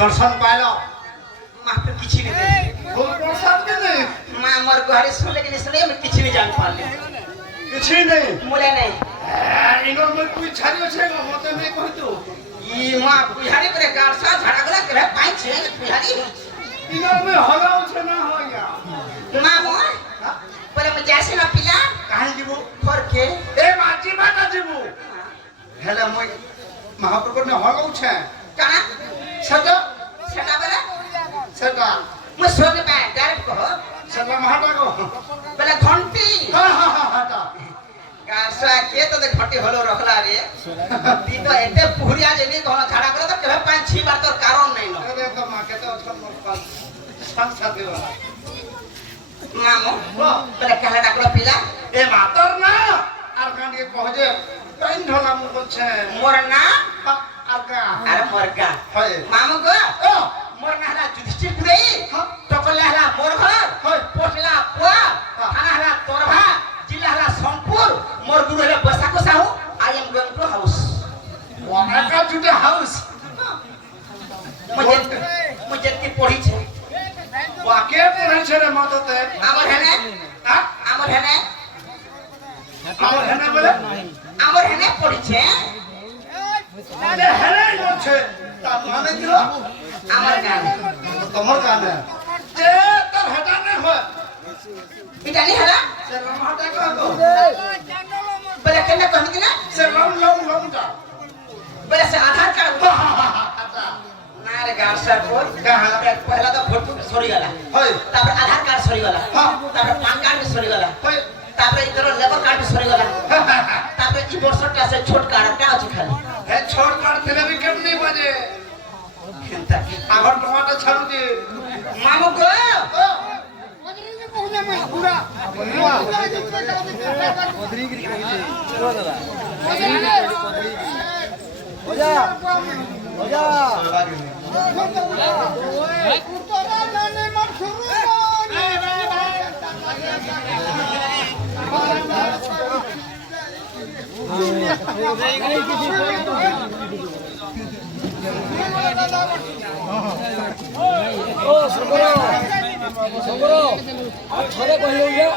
दर्शन pile माँ फिर किसी नहीं दे फूल प्रसाद के नहीं माँ मर गुहारे सुन लेकिन इसलिए मैं किसी नहीं जान पा ली किसी नहीं मुले नहीं इनों में कोई छाड़ी छे होते नहीं कोई तो ये माँ बिहारी पर गार्सा झड़ा गला करे पाँच छः बिहारी इनों में होला उसे ना हो गया माँ मोह पर मैं जैसे ना पिला कहाँ जीवो फर के ए माची बात जीवो हेला मैं महाप्रभु ने होला उसे कहाँ सदा सेटा बेला सदा मैं सोने पे डायरेक्ट कहो सदा महाटा को बेला घंटी हाँ गार्सा के तो देख घंटी होलो रखला रे ती तो एते पुहरिया जेनी कोनो झड़ा करे तो केहे पाँच छह बार तोर कारण नहीं नो अरे तो माँ के तो अच्छा मोर पास संसार देवा मामो बेला कहला डाकलो पिला ए मातर ना আর গান কে কহজে টাইম ঢলা মু বলছে मोर ना আর গা अरे मोरगा হয় मामो गो ও मोर ना हला जुधिष्ठिर पुरई टकले हला मोर घर पोटला पुआ थाना हला तोरभा जिल्ला हला सोनपुर मोर गुरु हला बसाको साहू I am going to house ওনাকা জুটে হাউস मुझे की पढ़ी छे ওয়াকে পড়েছে রে মততে आमर हेने হ্যাঁ आमर हेने আমার হেনা বলে आमर हेने पढ़ी छे এ হেনাই বলছে তা মানে দিল आमर गान তোমার গানে যে তোর হেটা নাই হয় इटानी हला সে রমহাটা কো তো बले केने कहनी ना সে লম যা बले से आधार कार्ड আচ্ছা ना रे गार्सा को पहला तो फोटो सरी गला হয় तापर आधार कार्ड सरी गला तापर पैन कार्ड भी सरी गला হয় तापर इधर लेबर कार्ड भी सरी गला तापर ई वर्षटा से छोट कार्ड का अछि खाली হে ছোট কাট দিলে भी কেমনি বাজে खेलता আগর টমাটো ছাড়ু দে मामू को ओ सबरो आ थरे कहियो या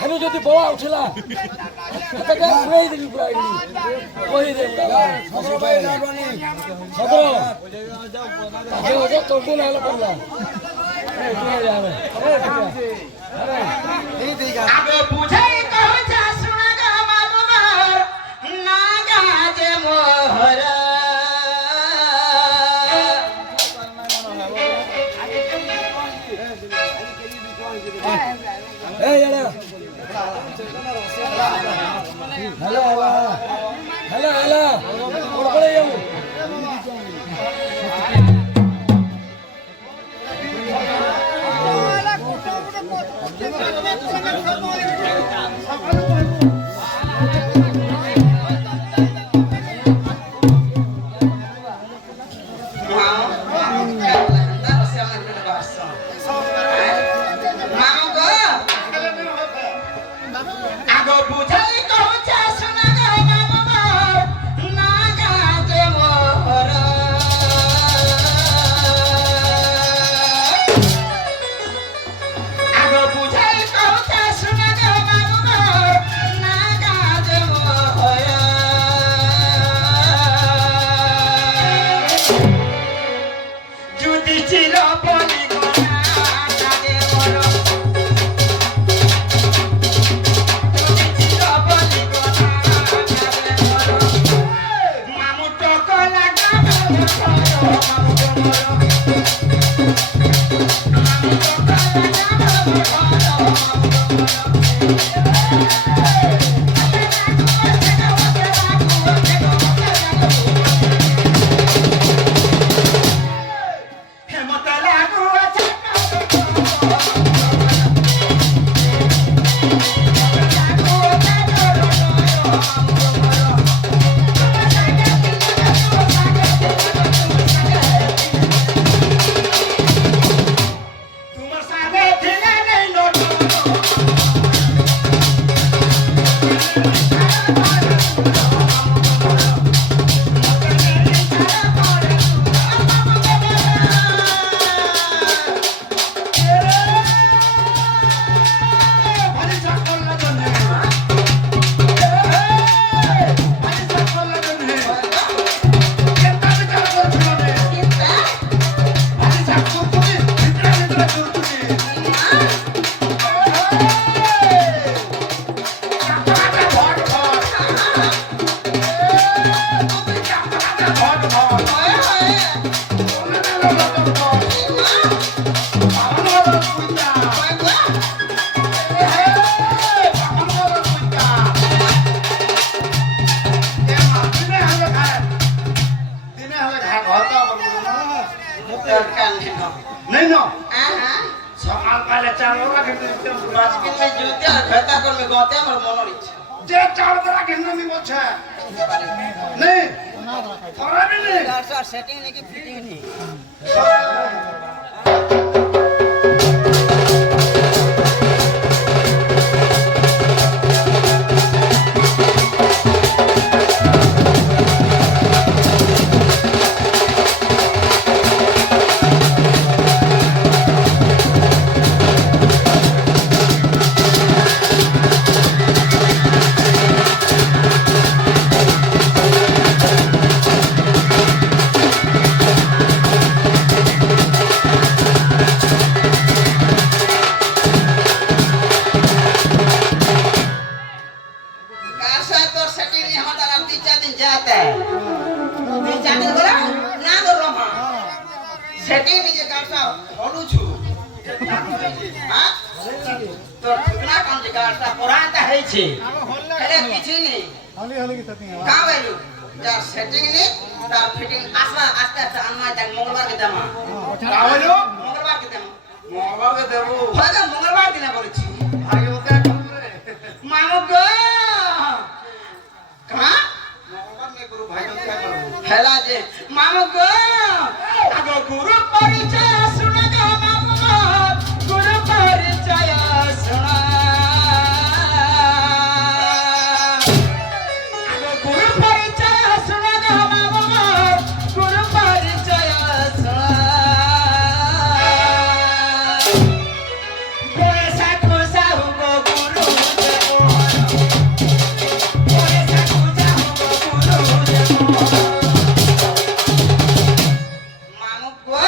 हेनु जति बवा उठला त का पुरै दिनु पुरा कहि दे सबरो भाइ जाबनी सबरो जो जो तो बोला ला पड़ला ए तुम जावे अरे आगे बुझाई कहू जा सुना गा मामू मोर ना गाजे मोहर ए याला हेलो हेलो हेलो कोडे येऊ आगो बुझाई कहू जा सुना गा मामू मोर ना नहीं नो হ্যাঁ সকাল পালে চাল রাখে আজকে মে জুতে আর ভেতা করবে গতে আমার মনের ইচ্ছা যে চাল রাখে আমি বলছে নেই তোরা भी नहीं স্যার সেটিং নাকি ফিটিং নেই সেটি নিজে গাড়সা হলুছু হ্যাঁ তোর ঠিকনা কাম যে গাড়সা পরাটা হইছে হেলে কিছু নেই কাম হইলু যার সেটিং নেই তার ফিটিং আসবা আস্তে আস্তে আনমা যাক মঙ্গলবার কে দেমা রাহলো মঙ্গলবার কে দেমা মহাভারত দেব হয়তো মঙ্গলবার দিনে বলেছি আগে ওটা করলে মামু গো কা মহাভারত মে গুরু ভাই क्या करो হেলা যে মামু গো আগো গুরু পরিচয় শুনে গো মামু গুরু পরিচয় শুনা আগো গুরু পরিচয় শুনে গো মামু গুরু পরিচয় শুনা গোয়ে সাকু সাহু গো গুরু দেবো গোয়ে সাকু সাহু গো গুরু দেবো মামু গো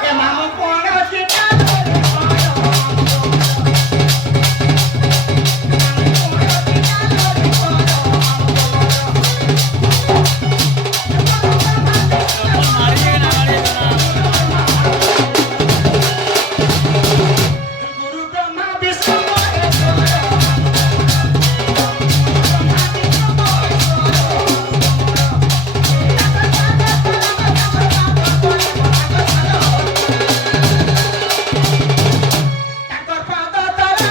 এ মামু কোন চিতা গুরু ব্রহ্মা বিষ্ণু তাকর পাদ তারা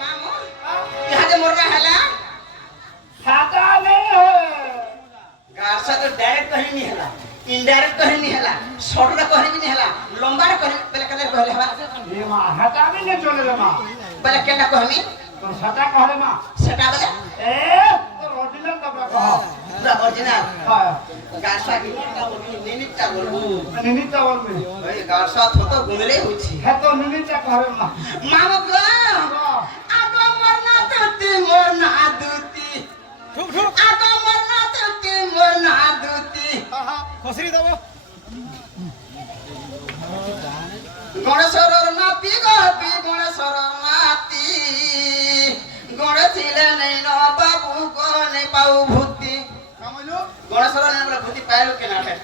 মামু ইহাতে মোরনা হেলা खाता नहीं है गारसा तो डायरेक्ट कहीं नहीं हला इनडायरेक्ट कहीं नहीं हला शॉर्ट कहीं भी नहीं हला लंबा कहीं पहले कलर कहले हवा ये मां हटा भी नहीं चले रे मां पहले केना कहमी तो सटा कहले मां सेटा बोले ए तो ओरिजिनल कपड़ा कह पूरा ओरिजिनल हां गारसा की निनिटा बोलबू निनिता बोल में भाई गारसा तो गुणले होछि है तो निनिता कहले मां मामू गो आगो मरना तुती मोरना दूती आगो मरना तुती मोरना दूती खसरी दबो গণেশ্বরর নাতি গপি গণেশ্বরর নাতি গণে ছিলে নেই ন বাবু গনে পাউ ভূতি কামলো গণেশ্বর নেই বলে ভূতি পাইলো কেনা হে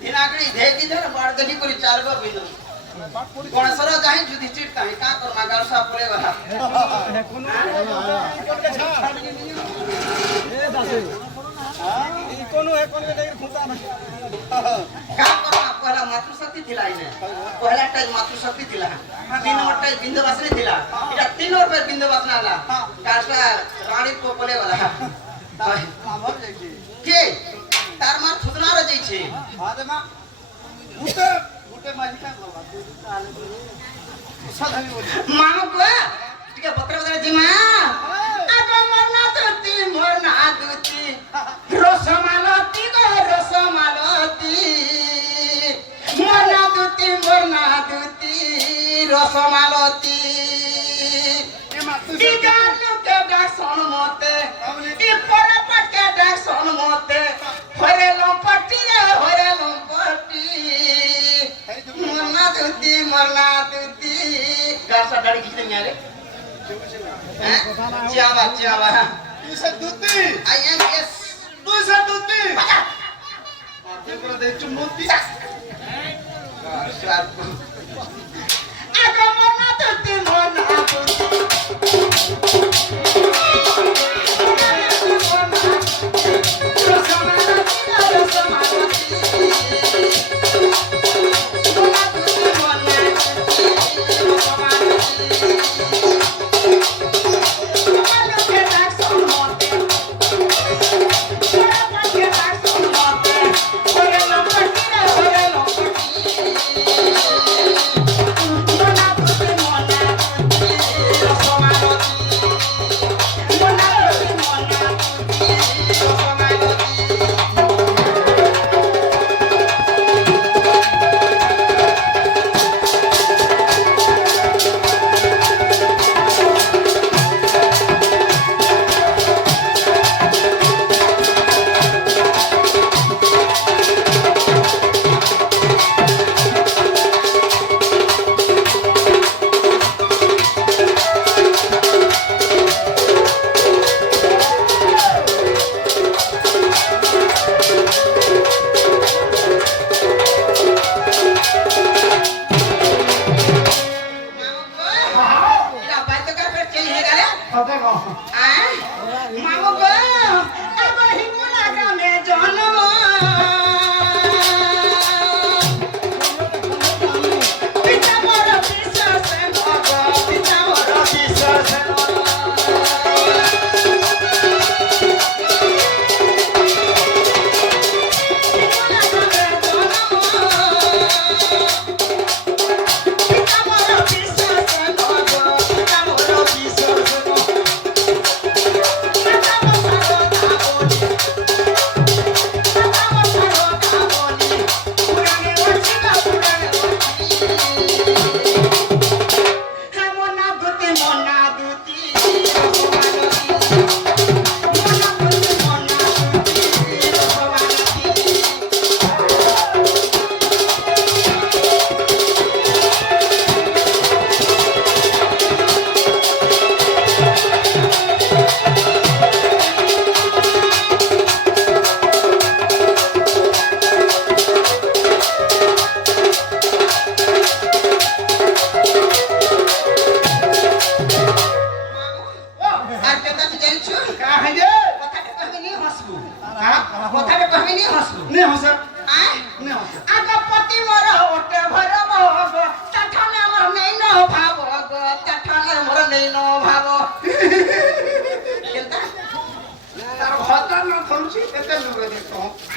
দিনাগড়ি দেখি ধর বড় দেখি করে চালবো বিনু গণেশ্বর যাই যুধিষ্ঠির তাই কা কর মাগার সব পড়ে গলা কোন কোন দেখি খুঁতা না কা কর পহলা মাতৃশক্তি দিলা ইনে পহলা টাই মাতৃশক্তি দিলা তিন নম্বরটাই বিন্দুবাসনী দিলা এটা তিন নম্বর বিন্দুবাসনা আলা গাছটা রানী পড়ে গলা আমার দেখি কে তার মা থুতনা রে যাইছে আদে মা উঠে উঠে মাইকা করবা সাধাবি বলি মা গো টিকে বকরা বকরা দি মা আগো মরনা তুতি রসমালতি এমা তুই দিগালুকে ডাকসন মতে ই পরপটকে ডাকসন মতে হরে লম্পটি রে হরে লম্পটি মরনা দুতি গাছা দাড়ি খিতে মেরে চিয়াবা চিয়াবা তুই সে দুতি আই এম এস তুই সে দুতি তুই করে দে চুম্বতি আগো মরনা দুতি মরনা দুতি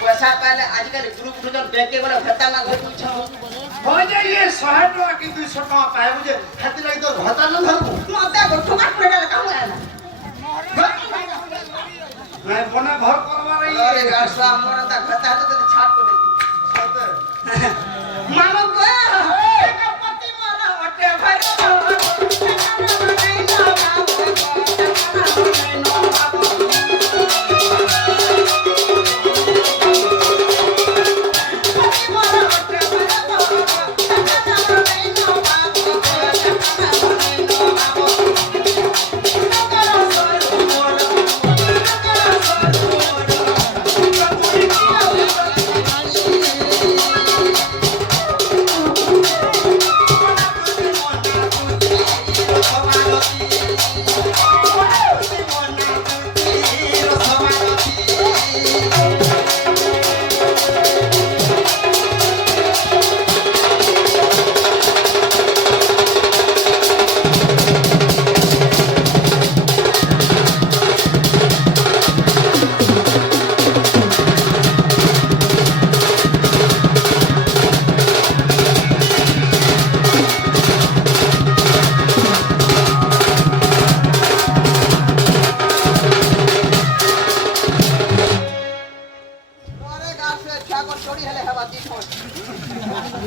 पैसा पाले आजकल ग्रुप दुजन बैंक के बोले भत्ता ना घर पूछो हो जाए ये 100 टका की 200 टका पाए मुझे खाती लगी तो भत्ता न धरबो मते को ठोका पड़े काम आला मैं बना घर करवा रही अरे गासा मोर ता भत्ता तो छाट को देती मानो को पति मारा ओटे भाई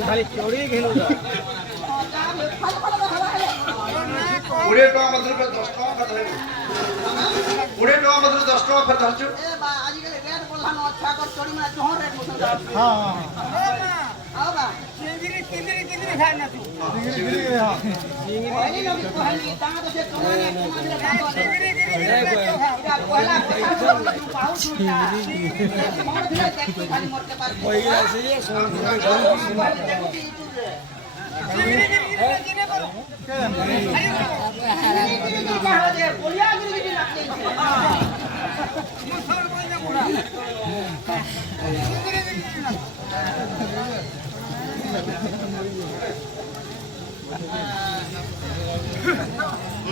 खाली चोरी घेलो ଟଙ୍କା ଫେର ଧରିଛୁ ଏ ବା ଆଜିକାଲି ରେଟ୍ ବଢିଲାନ ଛୁଆଙ୍କର ଚୋରି ମାନେ ଜୋହର ରେଟ୍ ବସୁଛନ୍ତି ଆଉ ବା କହିଲି ନବି କହିଲି ତାଙ୍କ ତ ସେ ଟମାନେ ଟମାନେ ଏଟା ପହଲା କଥା ପାଉଛୁ ମୋର ଥିଲା ଦେଖି ଖାଲି ମରତେ ପାରି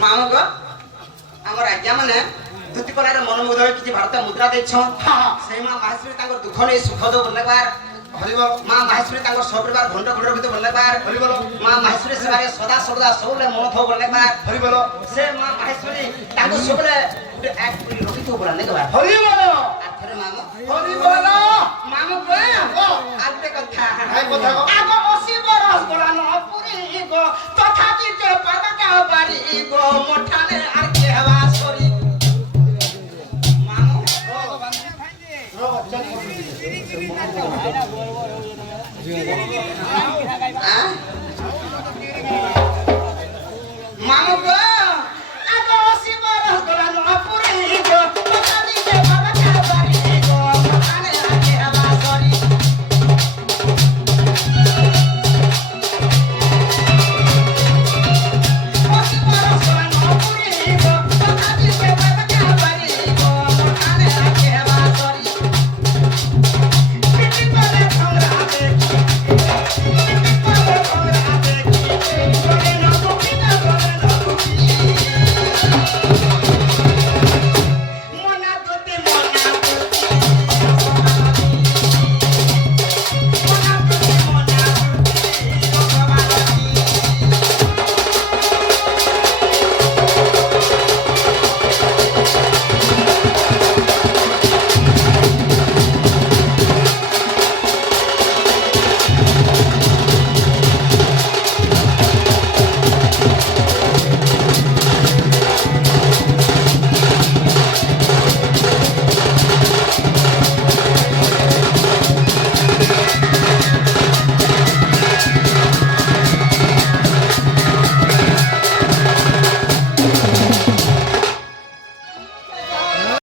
ମାମୁଁ ଗ ଆମ ରାଜା ମାନେ ଧୁତି ପଲାରେ ମନମୁଗ୍ଧ ହୋଇ କିଛି ଭାରତୀୟ ମୁଦ୍ରା ଦେଇଛନ୍ ସେଇ ମା ମାହେଶ୍ୱରୀ ତାଙ୍କର ଦୁଃଖ ନେଇ ସୁଖ ଦଉ ବୋଲବାର ହରିବଲ ମା ମାହେଶ୍ୱରୀ ତାଙ୍କର ସପରିବାର ଘଣ୍ଟ ଘଣ୍ଟ ଭିତରେ ବୋଲବାର ହରିବଲ ମା ମାହେଶ୍ୱରୀ ସେବାରେ ସଦା ସର୍ବଦା ସବୁବେଳେ ମନ ଥଉ ବୋଲବାର ହରିବଲ ସେ ମା ମାହେଶ୍ୱରୀ ତାଙ୍କୁ ସବୁବେଳେ ଗୋଟେ ଏକ କରି ରଖିଥିବ ବୋଲା ନେଇ ଗବା ହରିବଲ ଆଥରେ ମାମୁଁ ହରିବଲ ମାମୁଁ ଗ ଆଉ ଗୋଟେ କଥା ହାଇ କଥା କ ଆଗ 80 ବରଷ ଗଲାନ ପୁରୀ গো তথাপি যে পারবাটা বাড়ি গো মোঠানে আর কে হওয়া সরি মামু ର ବଚ୍ଚା